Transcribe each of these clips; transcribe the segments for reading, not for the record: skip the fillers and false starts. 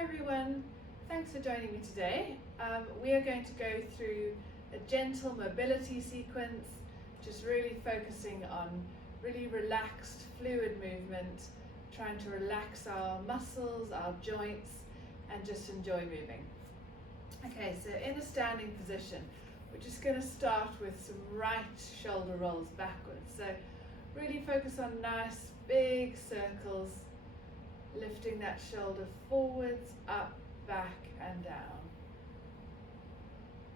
Hi everyone, thanks for joining me today. We are going to go through a gentle mobility sequence, just really focusing on really relaxed fluid movement, trying to relax our muscles, our joints, and just enjoy moving. Okay, so in a standing position, we're just going to start with some right shoulder rolls backwards. So really focus on nice big circles, lifting that shoulder forwards, up, back and down.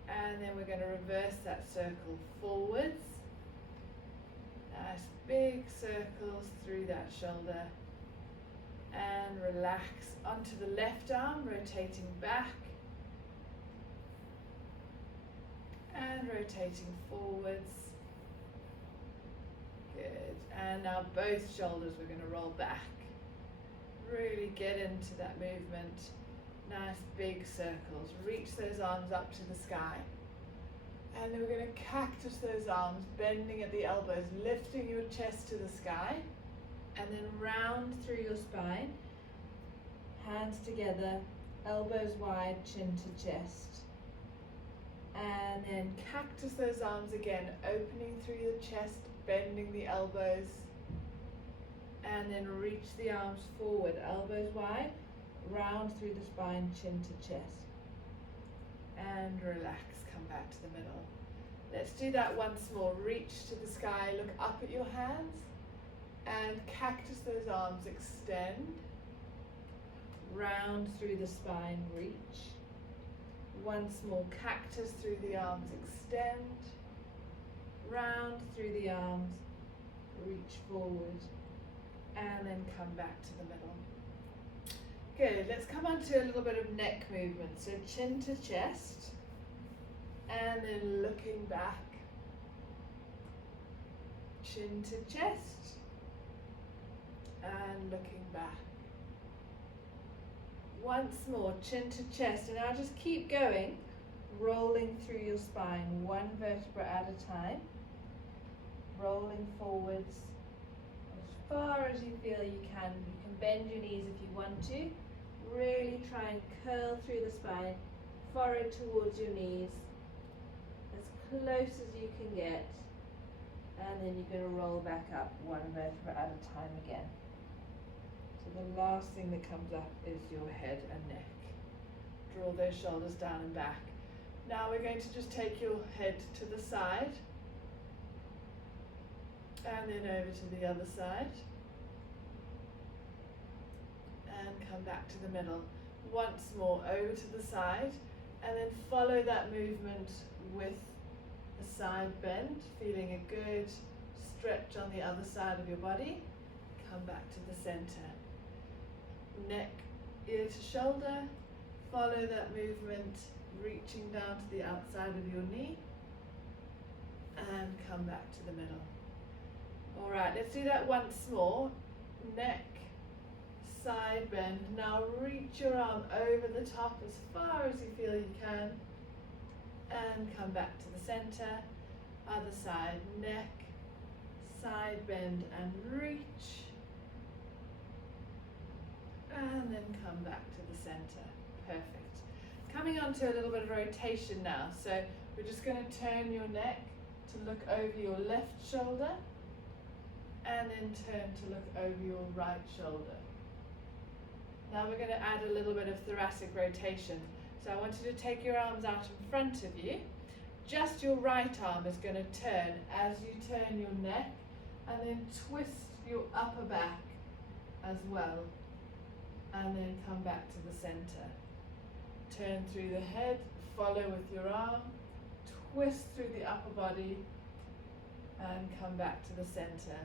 And then we're going to reverse that circle forwards. Nice big circles through that shoulder. And relax onto the left arm, rotating back. And rotating forwards. Good. And now both shoulders we're going to roll back. Really get into that movement. Nice big circles. Reach those arms up to the sky. And then we're going to cactus those arms, bending at the elbows, lifting your chest to the sky. And then round through your spine. Hands together, elbows wide, chin to chest. And then cactus those arms again, opening through your chest, bending the elbows. And then reach the arms forward, elbows wide, round through the spine, chin to chest. And relax, come back to the middle. Let's do that once more. Reach to the sky, look up at your hands, and cactus those arms, extend. Round through the spine, reach. Once more, cactus through the arms, extend. Round through the arms, reach forward. And then come back to the middle. Good, let's come on to a little bit of neck movement. So chin to chest, and then looking back. Chin to chest, and looking back. Once more, chin to chest, and now just keep going, rolling through your spine, one vertebra at a time, rolling forwards. As far as you feel you can bend your knees if you want to. Really try and curl through the spine, forehead towards your knees, as close as you can get. And then you're going to roll back up one vertebra at a time again. So the last thing that comes up is your head and neck. Draw those shoulders down and back. Now we're going to just take your head to the side. And then over to the other side. And come back to the middle. Once more, over to the side. And then follow that movement with a side bend, feeling a good stretch on the other side of your body. Come back to the center. Neck, ear to shoulder. Follow that movement, reaching down to the outside of your knee. And come back to the middle. All right, let's do that once more. Neck, side bend. Now reach your arm over the top as far as you feel you can. And come back to the center. Other side, neck, side bend and reach. And then come back to the center. Perfect. Coming on to a little bit of rotation now. So we're just going to turn your neck to look over your left shoulder. And then turn to look over your right shoulder. Now we're going to add a little bit of thoracic rotation. So I want you to take your arms out in front of you. Just your right arm is going to turn as you turn your neck, and then twist your upper back as well. And then come back to the center. Turn through the head, follow with your arm, twist through the upper body, and come back to the center.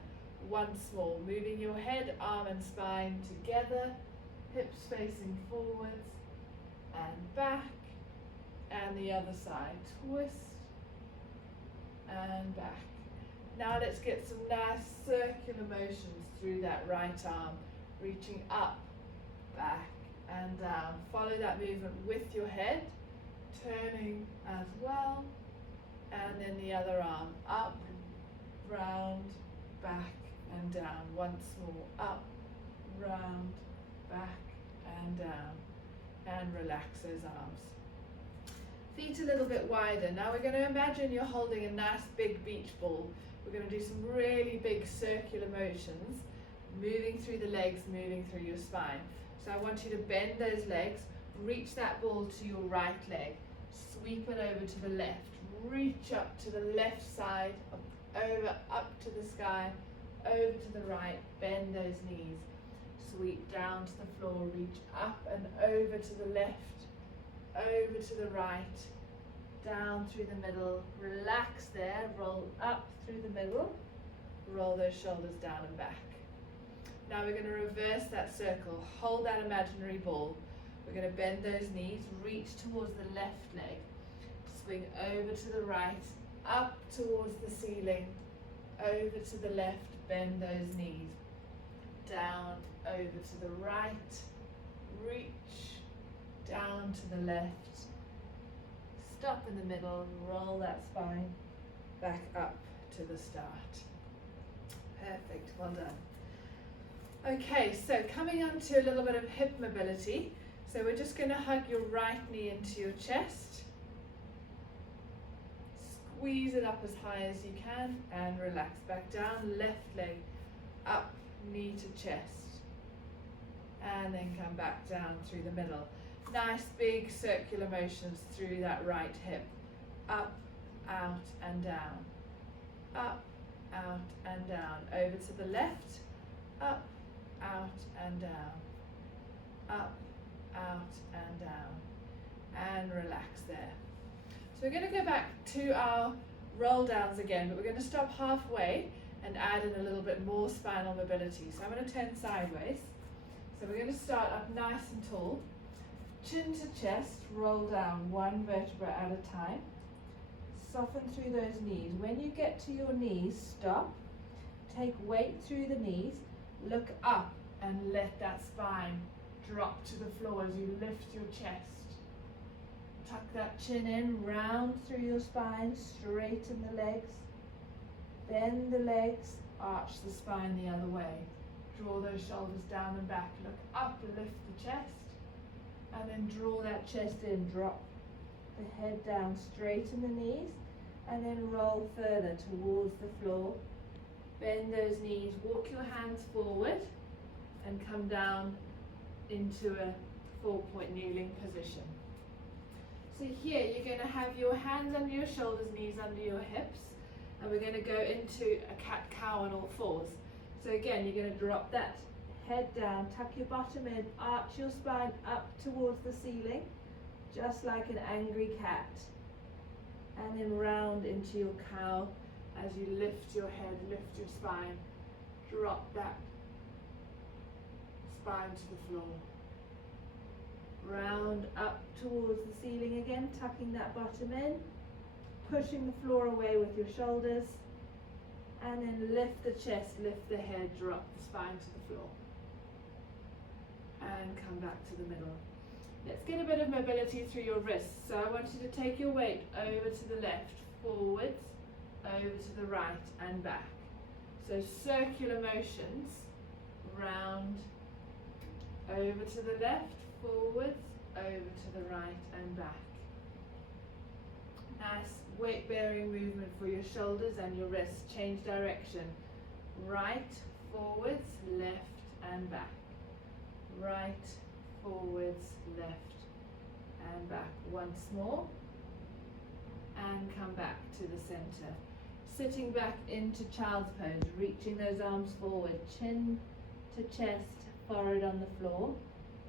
Once more, moving your head, arm and spine together, hips facing forwards and back, and the other side, twist and back. Now let's get some nice circular motions through that right arm, reaching up, back and down. Follow that movement with your head, turning as well, and then the other arm, up, round, back and down. Once more, up, round, back and down. and relax those arms. Feet a little bit wider. Now we're going to imagine you're holding a nice big beach ball. We're going to do some really big circular motions, moving through the legs, moving through your spine. So I want you to bend those legs, reach that ball to your right leg, sweep it over to the left, reach up to the left side, over, up to the sky, over to the right, bend those knees, sweep down to the floor, reach up and over to the left, over to the right, down through the middle, relax there, roll up through the middle, roll those shoulders down and back. Now we're going to reverse that circle, hold that imaginary ball, we're going to bend those knees, reach towards the left leg, swing over to the right, up towards the ceiling, over to the left, bend those knees, down, over to the right, reach, down to the left, stop in the middle, roll that spine back up to the start. Perfect, well done. Okay, so coming on to a little bit of hip mobility. So we're just going to hug your right knee into your chest, squeeze it up as high as you can and relax back down, left leg up, knee to chest, and then come back down through the middle. Nice big circular motions through that right hip, up, out and down, up, out and down, over to the left, up, out and down, up, out and down, and relax there. So we're going to go back to our roll downs again, but we're going to stop halfway and add in a little bit more spinal mobility. So I'm going to turn sideways. So we're going to start up nice and tall, chin to chest, roll down one vertebra at a time, soften through those knees. When you get to your knees, stop, take weight through the knees, look up and let that spine drop to the floor as you lift your chest. Tuck that chin in, round through your spine, straighten the legs, bend the legs, arch the spine the other way. Draw those shoulders down and back, look up, lift the chest, and then draw that chest in, drop the head down, straighten the knees, and then roll further towards the floor. Bend those knees, walk your hands forward, and come down into a 4-point kneeling position. So here you're going to have your hands under your shoulders, knees under your hips, and we're going to go into a cat-cow on all fours. So again, you're going to drop that head down, tuck your bottom in, arch your spine up towards the ceiling, just like an angry cat, and then round into your cow as you lift your head, lift your spine, drop that spine to the floor. Round up towards the ceiling again, tucking that bottom in, pushing the floor away with your shoulders, and then lift the chest, lift the head, drop the spine to the floor. And come back to the middle. Let's get a bit of mobility through your wrists. So I want you to take your weight over to the left, forwards, over to the right and back. So circular motions, round, over to the left, forwards, over to the right and back. Nice weight bearing movement for your shoulders and your wrists. Change direction. Right, forwards, left and back. Right, forwards, left and back. Once more. And come back to the center. Sitting back into child's pose, reaching those arms forward, chin to chest, forehead on the floor,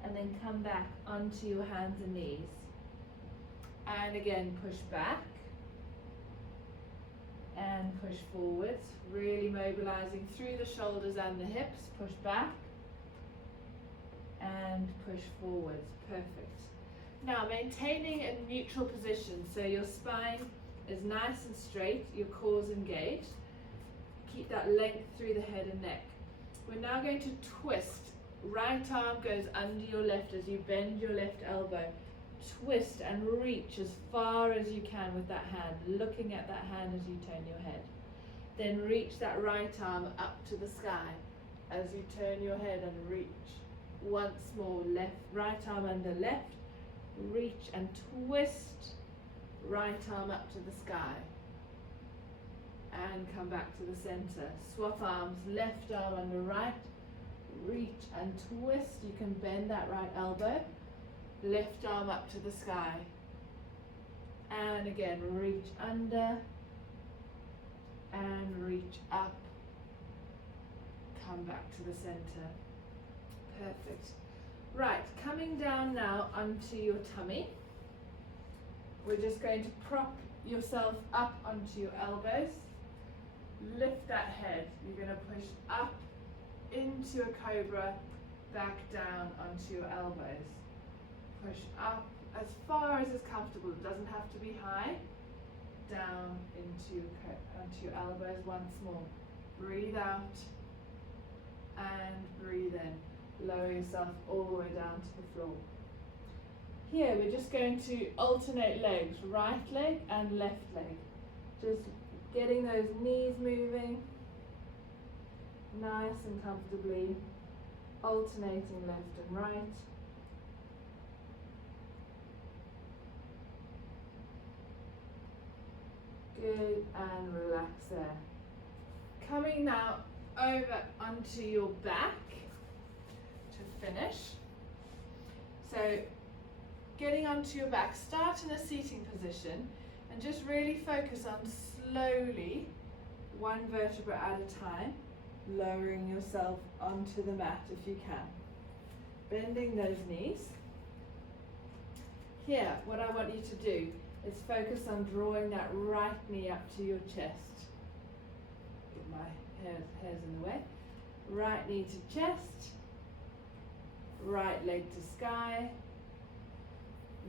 and then come back onto your hands and knees. And again, push back and push forwards, really mobilizing through the shoulders and the hips. Push back and push forwards. Perfect. Now maintaining a neutral position, so your spine is nice and straight, your core's engaged. Keep that length through the head and neck. We're now going to twist. Right arm goes under your left as you bend your left elbow. Twist and reach as far as you can with that hand, looking at that hand as you turn your head. Then reach that right arm up to the sky as you turn your head and reach. Once more, right arm under left, reach and twist, right arm up to the sky, and come back to the center. Swap arms, left arm under right, reach and twist. You can bend that right elbow, left arm up to the sky, and again reach under and reach up, come back to the center. Perfect. Right, coming down now onto your tummy. We're just going to prop yourself up onto your elbows. Lift that head. You're going to push up into a cobra, back down onto your elbows. Push up as far as is comfortable. It doesn't have to be high. Down onto your elbows once more. Breathe out and breathe in. Lower yourself all the way down to the floor. Here we're just going to alternate legs, right leg and left leg. Just getting those knees moving nice and comfortably, alternating left and right. Good, and relax there. Coming now over onto your back to finish. So getting onto your back, start in a seating position and just really focus on slowly, one vertebra at a time, lowering yourself onto the mat if you can. Bending those knees. Here, what I want you to do is focus on drawing that right knee up to your chest. Get my hairs in the way. Right knee to chest, right leg to sky,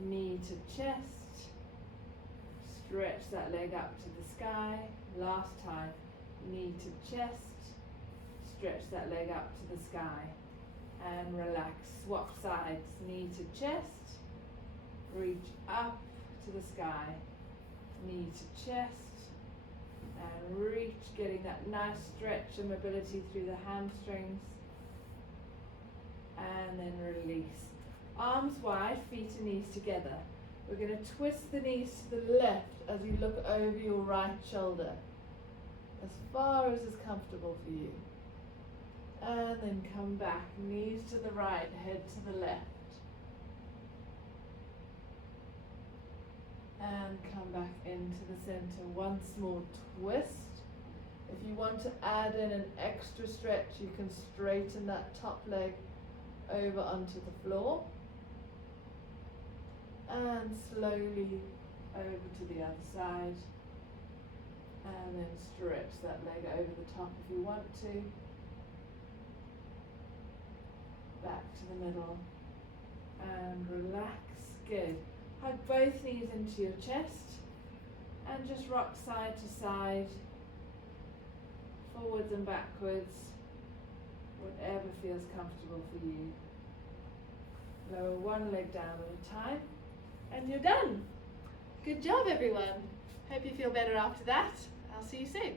knee to chest, stretch that leg up to the sky. Last time, knee to chest, stretch that leg up to the sky, and relax. Swap sides, knee to chest, reach up to the sky, knee to chest, and reach, getting that nice stretch and mobility through the hamstrings, and then release. Arms wide, feet and knees together. We're going to twist the knees to the left as you look over your right shoulder, as far as is comfortable for you. And then come back, knees to the right, head to the left. And come back into the center. Once more, twist. If you want to add in an extra stretch, you can straighten that top leg over onto the floor. And slowly over to the other side. And then stretch that leg over the top if you want to. Back to the middle. And relax. Good. Hug both knees into your chest and just rock side to side, forwards and backwards, whatever feels comfortable for you. Lower one leg down at a time and you're done. Good job everyone. Hope you feel better after that. I'll see you soon.